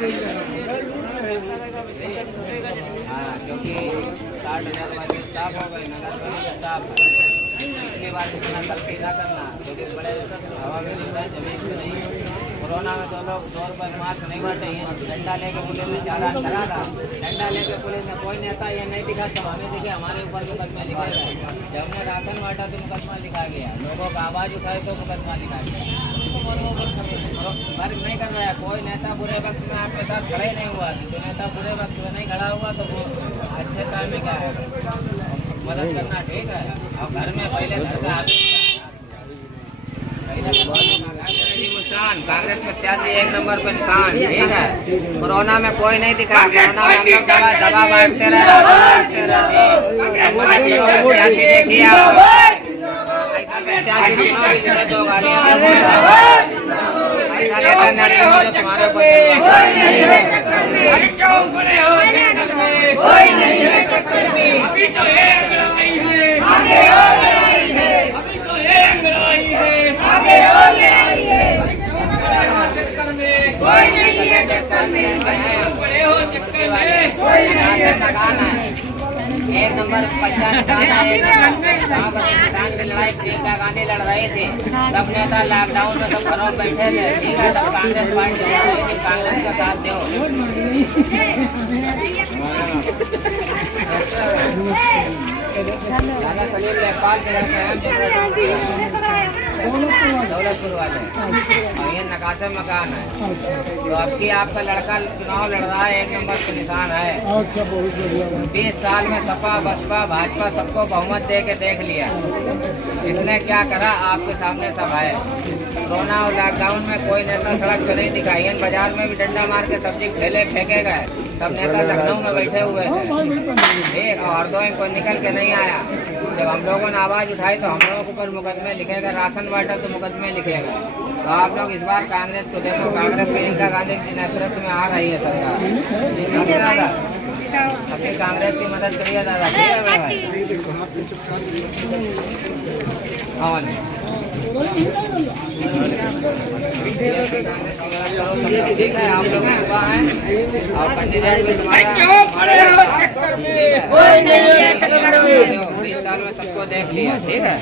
हाँ, क्योंकि 60,000 वाले स्टाफ हो गए, नगर पालिका स्टाफ है। इसके बाद इतना गलती ना करना, क्योंकि बड़े हवा में नहीं रहे, जमीन में नहीं। कोरोना में तो लोग 2 रुपये मास्क नहीं बांटे, डंडा लेके पुलिस में चालान करा था। डंडा लेके पुलिस में कोई नेता ये नहीं दिखा, तो हमें दिखे हमारे ऊपर मुकदमा लिखा गया। जब हमने राशन बांटा तो मुकदमा लिखा गया, लोगों का आवाज़ उठाए तो मुकदमा लिखा गया। फर्क नहीं कर रहा है, कोई नेता बुरे वक्त में आपके साथ खड़े नहीं हुआ। जो नेता बुरे वक्त में नहीं खड़ा हुआ तो वो अच्छे टाइम में क्या है, मदद करना ठीक है। और घर में पहले घर का कांग्रेस प्रत्याशी 1 नंबर पर निशान, ठीक है। कोरोना में कोई नहीं दिखा, कोरोना में हम लोग दवा बांटते रहे। एक नंबर किसान की लड़ाई प्रियंका गांधी लड़ रहे थे, सब नेता लॉकडाउन में सब घरों बैठे थे, ठीक है। तब कांग्रेस पार्टी कांग्रेस का साथ दो। सलीम लेखपाल के लड़के हैं दौलतपुर वाले, और ये नकाशे मकान है। तो अब की आपका लड़का चुनाव लड़ रहा है, 1 नंबर का निशान है। 20 साल में सपा बसपा भाजपा सबको बहुमत दे के देख लिया। इसने क्या करा आपके सामने सब है। कोरोना और लॉकडाउन में कोई नेता सड़क पर नहीं दिखाई, बाजार में भी डंडा मार के सब्जी ठेले फेंके गए। सब नेता लखनऊ में बैठे हुए थे, एक और 2 कोई निकल के नहीं आया। जब हम लोगों ने आवाज़ उठाई तो हम लोगों के ऊपर मुकदमे लिखेगा, राशन बांटा तो मुकदमे लिखेगा। तो आप लोग इस बार कांग्रेस को देखो, कांग्रेस प्रियंका गांधी के नेतृत्व में आ रही है सरकार। अपनी कांग्रेस की मदद करिए दादा, ठीक है भाई। ठीक है, आप लोग युवा हैं और कैंडिडेट में सबको देख लिया, ठीक है।